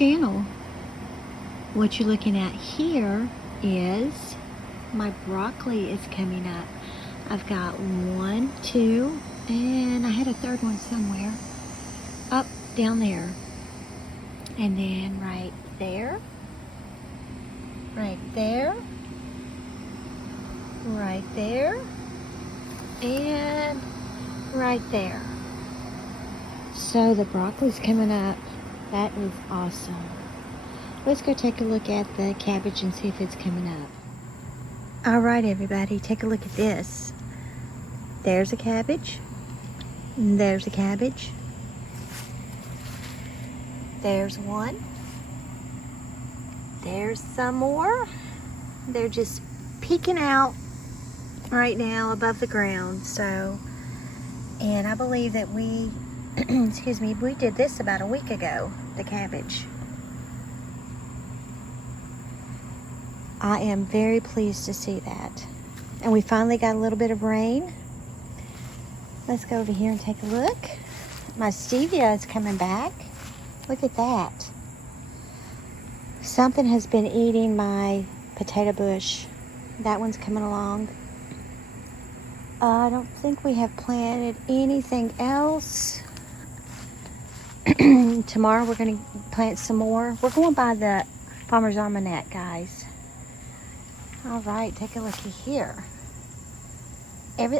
channel. What you're looking at here is my broccoli is coming up. I've got 1, 2, and I had a third one somewhere. Up, down there. And then right there. Right there. Right there. And right there. So the broccoli's coming up. That is awesome. Let's go take a look at the cabbage and see if it's coming up. All right, everybody, take a look at this. There's a cabbage. And there's a cabbage. There's one. There's some more. They're just peeking out right now above the ground. So, and I believe that we, excuse me, we did this about a week ago, the cabbage. I am very pleased to see that. And we finally got a little bit of rain. Let's go over here and take a look. My stevia is coming back. Look at that. Something has been eating my potato bush. That one's coming along. I don't think we have planted anything else. Tomorrow we're going to plant some more. We're going by the Farmer's Almanac, guys. All right, take a look here.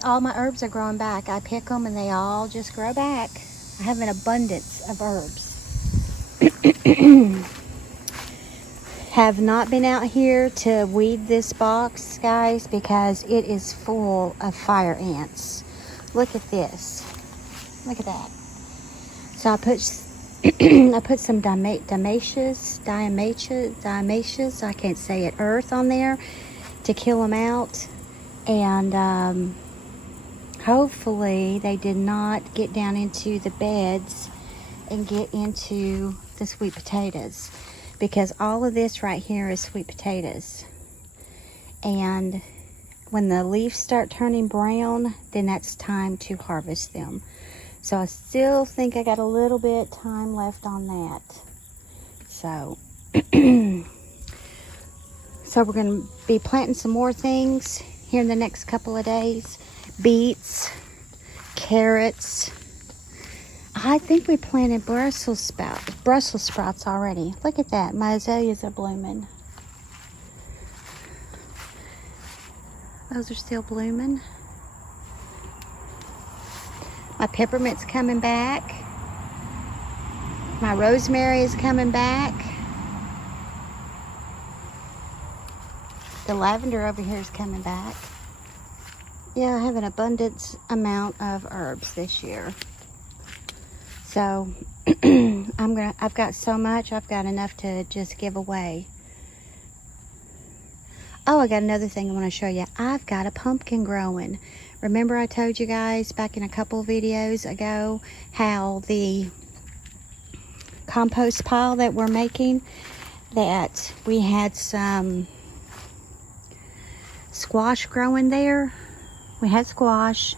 All my herbs are growing back. I pick them and they all just grow back. I have an abundance of herbs. Have not been out here to weed this box, guys, because it is full of fire ants. Look at this. Look at that. So I put I put some diatomaceous, I can't say it, earth on there to kill them out. And hopefully they did not get down into the beds and get into the sweet potatoes, because all of this right here is sweet potatoes. And when the leaves start turning brown, then that's time to harvest them. So I still think I got a little bit time left on that. So so we're going to be planting some more things here in the next couple of days. Beets, carrots. I think we planted Brussels sprouts already. Look at that. My azaleas are blooming. Those are still blooming. My peppermint's coming back. My rosemary is coming back. The lavender over here is coming back. Yeah, I have an abundant amount of herbs this year. So I've got so much, I've got enough to just give away. Oh, I got another thing I want to show you. I've got a pumpkin growing. Remember I told you guys back in a couple videos ago how the compost pile that we're making, that we had some squash growing there. We had squash.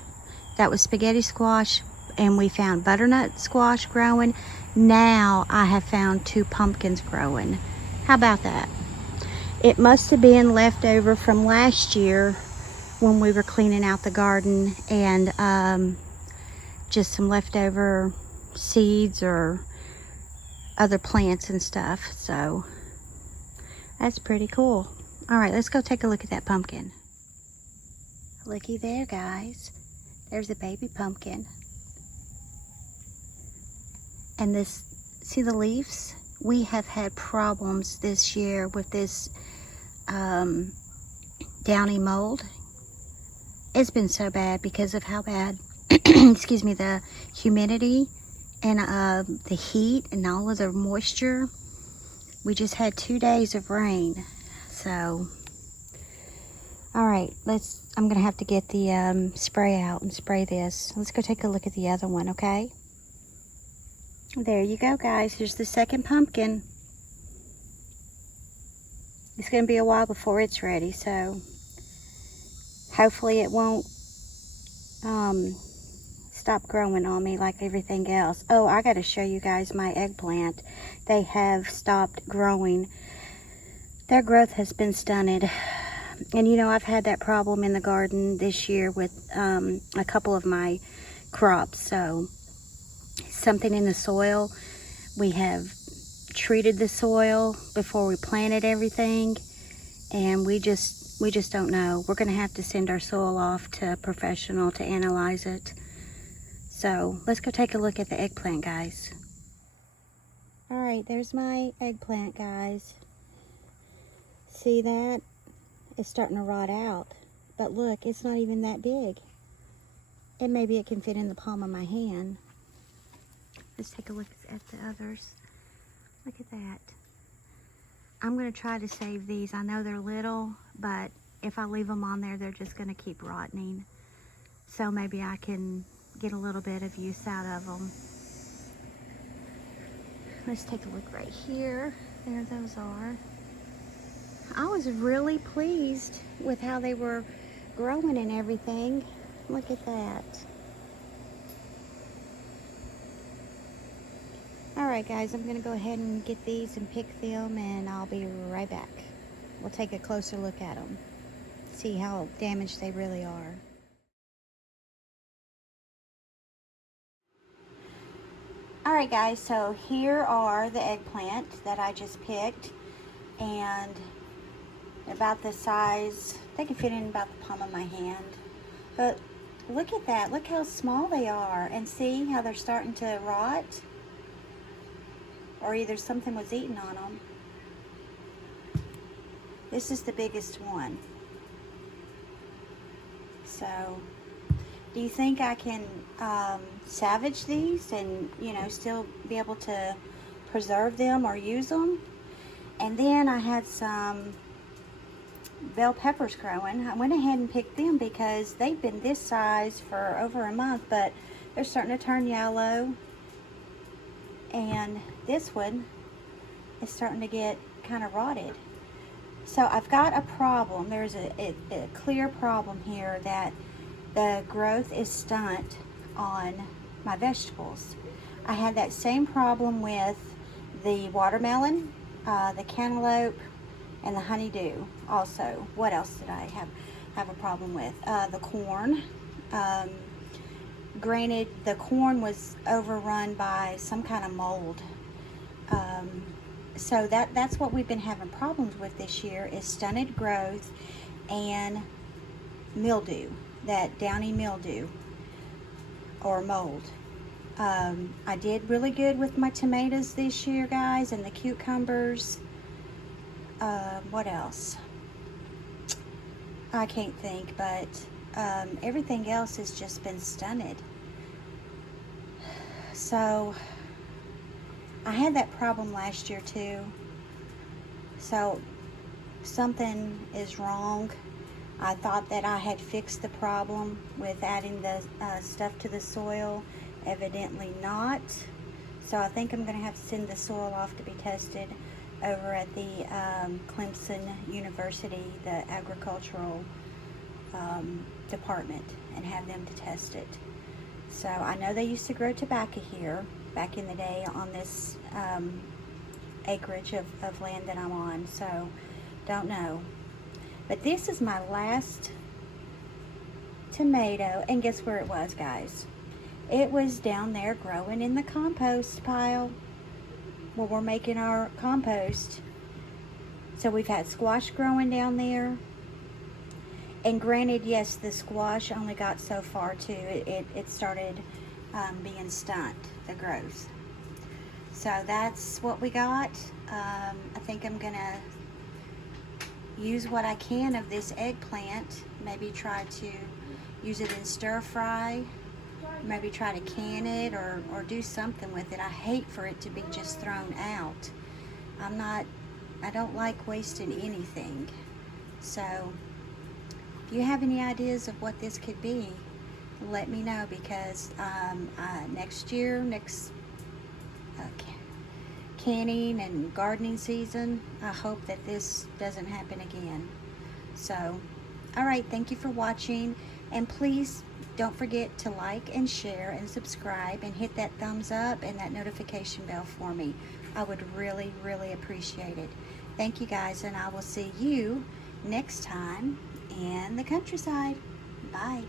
That was spaghetti squash. And we found butternut squash growing. Now I have found 2 pumpkins growing. How about that? It must have been left over from last year when we were cleaning out the garden, and just some leftover seeds or other plants and stuff. So that's pretty cool. All right, let's go take a look at that pumpkin. Looky there, guys. There's a baby pumpkin. And this, see the leaves? We have had problems this year with this downy mold. It's been so bad because of how bad, excuse me, the humidity and the heat and all of the moisture. We just had 2 days of rain. So, all right, I'm gonna have to get the spray out and spray this. Let's go take a look at the other one, okay? There you go, guys. Here's the second pumpkin. It's going to be a while before it's ready, so hopefully it won't stopped growing on me like everything else. Oh, I got to show you guys my eggplant. They have stopped growing. Their growth has been stunted. And you know, I've had that problem in the garden this year with a couple of my crops. So something in the soil. We have treated the soil before we planted everything, and we just don't know. We're going to have to send our soil off to a professional to analyze it. So let's go take a look at the eggplant, guys. All right, there's my eggplant, guys. See that? It's starting to rot out. But look, it's not even that big. And maybe it can fit in the palm of my hand. Let's take a look at the others. Look at that. I'm going to try to save these. I know they're little, but if I leave them on there, they're just going to keep rotting. So maybe I can get a little bit of use out of them. Let's take a look right here. There those are. I was really pleased with how they were growing and everything. Look at that. Alright guys, I'm going to go ahead and get these and pick them, and I'll be right back. We'll take a closer look at them. See how damaged they really are. Alright guys, so here are the eggplant that I just picked, and about the size, they can fit in about the palm of my hand. But look at that, look how small they are, and see how they're starting to rot? Or either something was eating on them. This is the biggest one. So, do you think I can salvage these and, you know, still be able to preserve them or use them? And then I had some bell peppers growing. I went ahead and picked them because they've been this size for over a month, but they're starting to turn yellow. And this one is starting to get kind of rotted. So I've got a problem. There's a clear problem here that the growth is stunted on my vegetables. I had that same problem with the watermelon, the cantaloupe, and the honeydew also. What else did I have a problem with? The corn. Granted, the corn was overrun by some kind of mold. So that's what we've been having problems with this year, is stunted growth and mildew, that downy mildew or mold. I did really good with my tomatoes this year, guys, and the cucumbers. What else? I can't think, but everything else has just been stunted. So I had that problem last year too. So something is wrong. I thought that I had fixed the problem with adding the stuff to the soil. Evidently not. So I think I'm going to have to send the soil off to be tested over at the Clemson University, the agricultural department, and have them to test it. So I know they used to grow tobacco here back in the day on this acreage of land that I'm on, so don't know. But this is my last tomato, and guess where it was, guys? It was down there growing in the compost pile where we're making our compost. So we've had squash growing down there. And granted, yes, the squash only got so far too. It started being stunted, the growth. So that's what we got. I think I'm gonna use what I can of this eggplant. Maybe try to use it in stir fry. Maybe try to can it or do something with it. I hate for it to be just thrown out. I don't like wasting anything. So if you have any ideas of what this could be, let me know, because next canning and gardening season, I hope that this doesn't happen again. So, all right, thank you for watching, And please don't forget to like and share and subscribe and hit that thumbs up and that notification bell for me. I would really, really appreciate it. Thank you guys, and I will see you next time in the countryside. Bye.